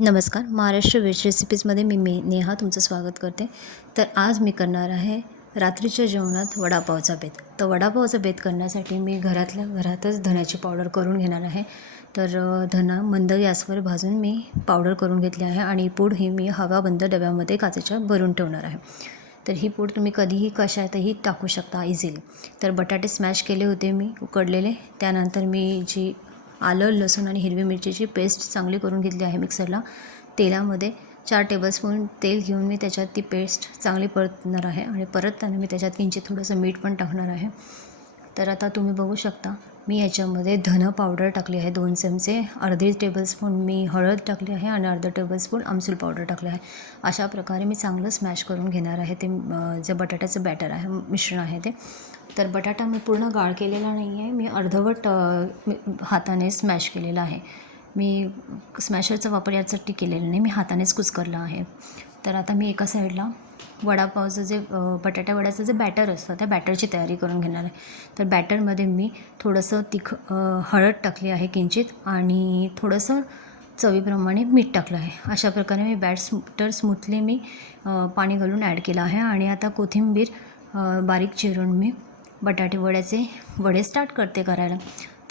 नमस्कार, महाराष्ट्र वेज रेसिपीजमध्ये मी नेहा तुमचं स्वागत करते. तर आज मी करणार आहे रात्रीच्या जेवणात वडापावचा बेत. तर वडापावचा बेत करण्यासाठी मी घरातल्या घरातच धण्याची पावडर करून घेणार आहे. तर धना मंद गॅसवर भाजून मी पावडर करून घेतली आहे आणि पूड ही मी हवाबंद डब्यामध्ये काचेच्या भरून ठेवणार आहे. तर ही पूड तुम्ही कधीही कशातही टाकू शकता इझिली. तर बटाटे स्मॅश केले होते मी उकडलेले. त्यानंतर मी जी आलं, लसूण आणि हिरवी मिरचीची पेस्ट चांगली करून घेतली आहे मिक्सरला. तेलामध्ये 4 टेबलस्पून तेल घेऊन मी त्याच्यात ती पेस्ट चांगली परतणार आहे आणि परतताना मी त्याच्यात किंचित थोडंसं मीठ पण टाकणार आहे. तर आता तुम्ही बघू शकता मी याच्यामध्ये धन पावडर टाकली आहे 2 चमचे, अर्धे टेबलस्पून मी हळद टाकली आहे आणि अर्धा टेबलस्पून आमसूल पावडर टाकले आहे. अशा प्रकारे मी चांगलं स्मॅश करून घेणार आहे ते जे बटाट्याचं बॅटर आहे, मिश्रण आहे ते. तर बटाटा मी पूर्ण गाळ केलेला नाही आहे, मी अर्धवट हाताने स्मॅश केलेला आहे. मी स्मॅशरचा वापर यासाठी केलेला नाही, मी हातानेच कुस्करला आहे. तर आता मी एका साईडला वडापावचं जे बटाटा वड्याचं जे बॅटर असतं त्या बॅटरची तयारी करून घेणार आहे. तर बॅटरमध्ये मी थोडंसं हळद टाकली आहे किंचित आणि थोडंसं चवीप्रमाणे मीठ टाकलं आहे. अशा प्रकारे मी बॅटर स्मूथली मी पाणी घालून ॲड केलं आहे आणि आता कोथिंबीर बारीक चिरून मी बटाटे वड्याचे वडे स्टार्ट करते करायला.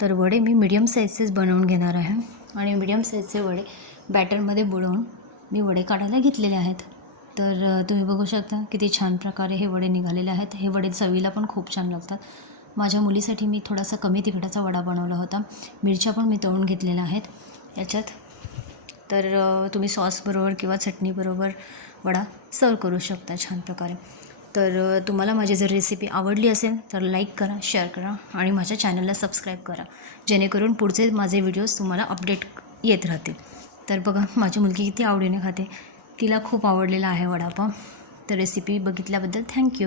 तर वडे मी मीडियम साईजचेच बनवून घेणार आहे आणि मीडियम साईजचे वडे बॅटरमध्ये बुडवून मी वडे काढायला घेतलेले आहेत. तर तुम्ही बघू शकता किती छान प्रकारे हे वडे निघालेले आहेत. हे वडे चवीला पण खूप छान लागतात. माझ्या मुलीसाठी मी थोडासा कमी तिखटाचा वडा बनवला होता. मिरच्या पण मी तळून घेतलेल्या आहेत याच्यात. तर तुम्ही सॉसबरोबर किंवा चटणीबरोबर वडा सर्व करू शकता छान प्रकारे. तर तुम्हाला माझी जर रेसिपी आवडली असेल तर लाईक करा, शेअर करा आणि माझ्या चॅनलला सबस्क्राईब करा, जेणेकरून पुढचे माझे व्हिडिओज तुम्हाला अपडेट येत राहतील. तर बघा माझी मुलगी किती आवडीने खाते, तिला खूप आवडलेला आहे वडापाव. तर रेसिपी बघितल्याबद्दल थँक्यू.